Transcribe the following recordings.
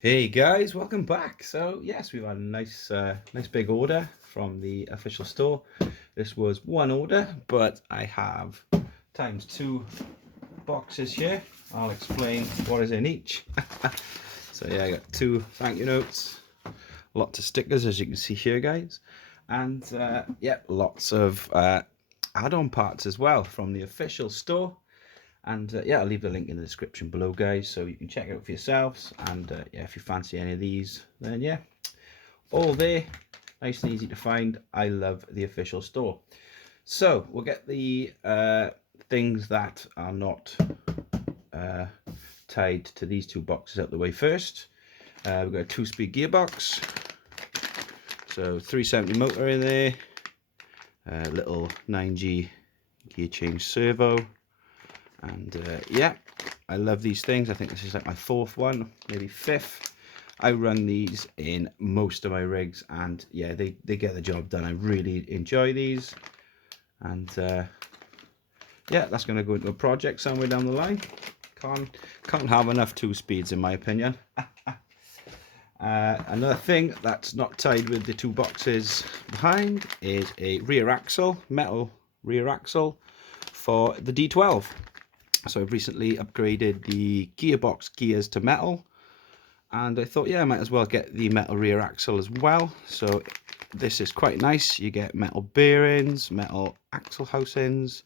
Hey guys, welcome back. So yes, we've had a nice big order from the official store. This was one order, but I have times two boxes here. I'll explain what is in each. So yeah, I got two thank you notes, lots of stickers as you can see here, guys, and yeah, lots of add-on parts as well from the official store. And yeah, I'll leave the link in the description below, guys, so you can check it out for yourselves. And yeah, if you fancy any of these, then yeah, all there, nice and easy to find. I love the official store. So we'll get the things that are not tied to these two boxes out the way first. We've got a 2-speed gearbox, so 370 motor in there, little 9G gear change servo. And yeah, I love these things. I think this is like my fourth one, maybe fifth. I run these in most of my rigs, and yeah, they get the job done. I really enjoy these. And yeah, that's going to go into a project somewhere down the line. Can't have enough 2-speeds in my opinion. Another thing that's not tied with the two boxes behind is a rear axle, metal rear axle for the D12. So I've recently upgraded the gearbox gears to metal, and I thought, yeah, I might as well get the metal rear axle as well. So this is quite nice. You get metal bearings, metal axle housings,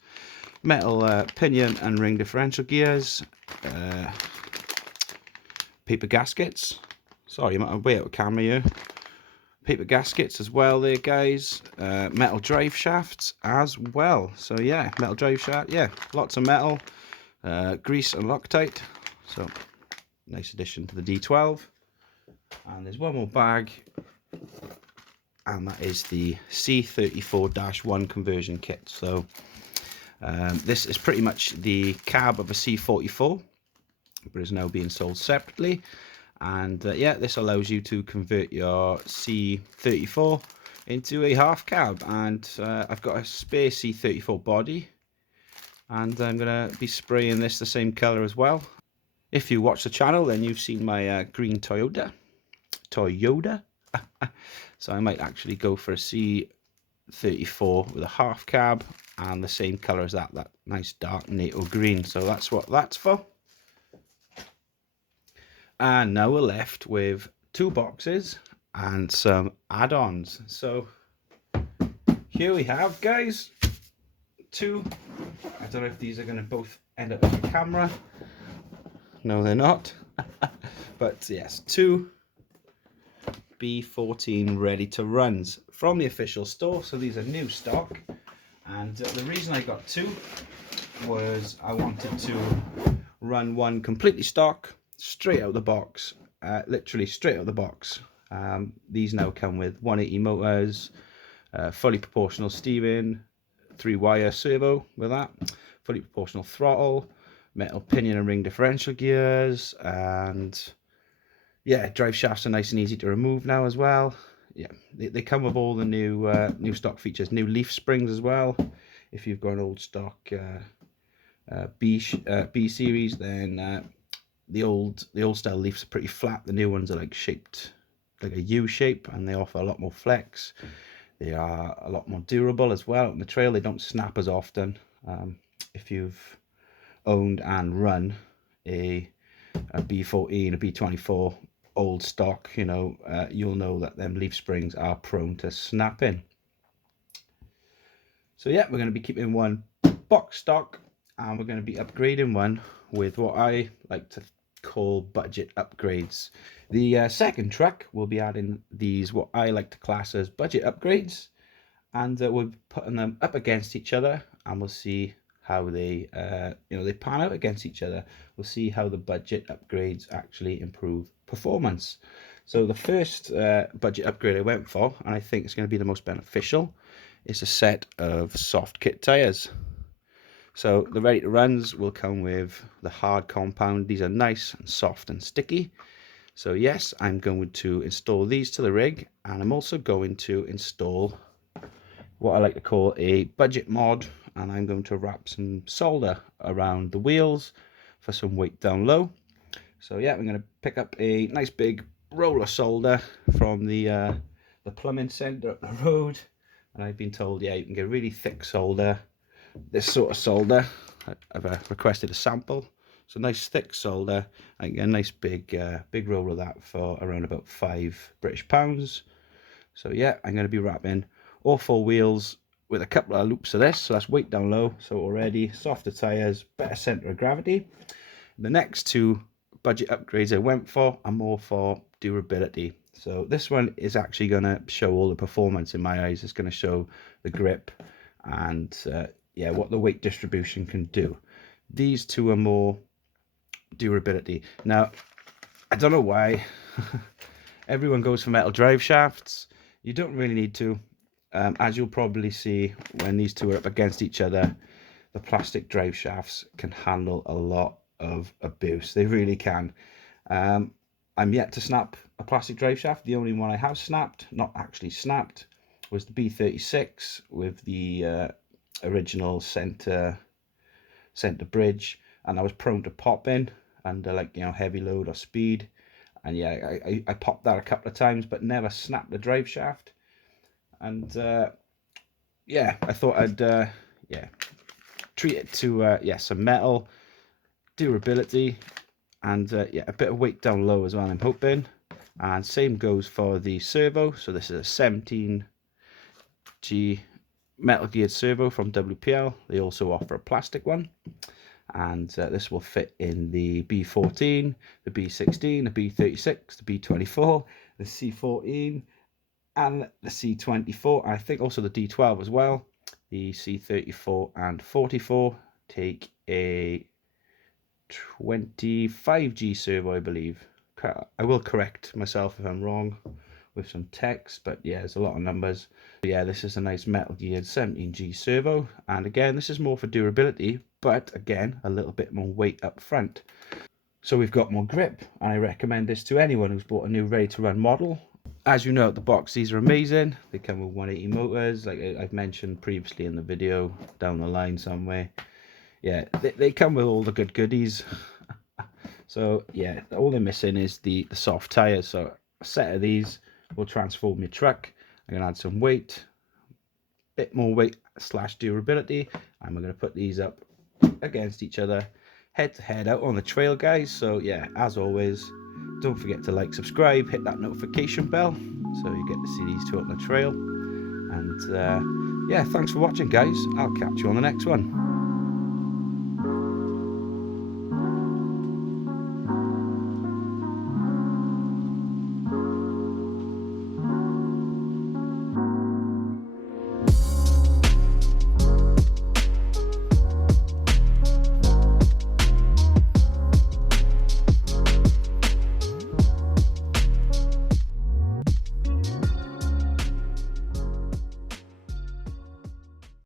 metal pinion and ring differential gears, paper gaskets. Sorry, I'm way out of camera here. Paper gaskets as well there, guys. Metal drive shafts as well. So yeah, metal drive shaft, yeah, lots of metal. Grease and Loctite, so nice addition to the D12. And there's one more bag, and that is the C34-1 conversion kit. So this is pretty much the cab of a C44, but is now being sold separately. And yeah, this allows you to convert your C34 into a half cab. And I've got a spare C34 body, and I'm gonna be spraying this the same color as well. If you watch the channel, then you've seen my green Toyota. So I might actually go for a C34 with a half cab and the same color as that nice dark NATO green. So that's what that's for. And now we're left with two boxes and some add-ons. So here we have, guys, two. I don't know if these are going to both end up on the camera. No, they're not. But yes, two B14 ready to runs from the official store. So these are new stock, and the reason I got two was I wanted to run one completely stock, straight out the box, literally straight out the box. These now come with 180 motors, fully proportional steering, 3-wire servo with that, fully proportional throttle, metal pinion and ring differential gears, and yeah, drive shafts are nice and easy to remove now as well. Yeah, they come with all the new stock features, new leaf springs as well. If you've got an old stock B series, then the old style leafs are pretty flat. The new ones are like shaped like a U shape, and they offer a lot more flex. They are a lot more durable as well. On the trail, they don't snap as often. If you've owned and run a B14, a B24 old stock, you know, you'll know that them leaf springs are prone to snapping. So yeah, we're going to be keeping one box stock, and we're going to be upgrading one with what I like to call budget upgrades. The second truck will be adding these, what I like to class as budget upgrades, and we're putting them up against each other, and we'll see how they they pan out against each other. We'll see how the budget upgrades actually improve performance. So the first budget upgrade I went for, and I think it's going to be the most beneficial, is a set of soft kit tires. So the ready to runs will come with the hard compound. These are nice and soft and sticky. So yes, I'm going to install these to the rig, and I'm also going to install what I like to call a budget mod, and I'm going to wrap some solder around the wheels for some weight down low. So yeah, I'm going to pick up a nice big roller solder from the plumbing centre up the road, and I've been told, yeah, you can get really thick solder, this sort of solder. I've requested a sample, so nice thick solder. I can get a nice big roll of that for around about £5 British. So yeah, I'm going to be wrapping all 4 wheels with a couple of loops of this, so that's weight down low, so already softer tyres, better centre of gravity. The next 2 budget upgrades I went for are more for durability. So this one is actually going to show all the performance in my eyes. It's going to show the grip and yeah, what the weight distribution can do. These 2 are more durability. Now, I don't know why everyone goes for metal drive shafts. You don't really need to. As you'll probably see when these 2 are up against each other, the plastic drive shafts can handle a lot of abuse. They really can. I'm yet to snap a plastic drive shaft. The only one I have snapped, not actually snapped, was the B36 with the original center bridge, and I was prone to popping under, like, you know, heavy load or speed. And yeah, I popped that a couple of times, but never snapped the drive shaft. And yeah, I thought I'd yeah, treat it to yeah, some metal durability and yeah, a bit of weight down low as well, I'm hoping. And same goes for the servo. So this is a 17G metal geared servo from WPL. They also offer a plastic one, and this will fit in the B14, the B16, the B36, the B24, the C14 and the C24. I think also the D12 as well. The C34 and 44 take a 25G servo, I believe. I will correct myself if I'm wrong with some text, but yeah, there's a lot of numbers. Yeah, this is a nice metal geared 17G servo, and again, this is more for durability, but again, a little bit more weight up front. So we've got more grip, and I recommend this to anyone who's bought a new ready to run model. As you know, at the box, these are amazing. They come with 180 motors, like I've mentioned previously in the video down the line somewhere. Yeah, they come with all the good goodies. So yeah, all they're missing is the soft tires. So a set of these will transform your truck. I'm gonna add some weight, bit more weight / durability, and we're gonna put these up against each other, head to head out on the trail, guys. So yeah, as always, don't forget to like, subscribe, hit that notification bell so you get to see these 2 on the trail. And yeah, thanks for watching, guys. I'll catch you on the next one.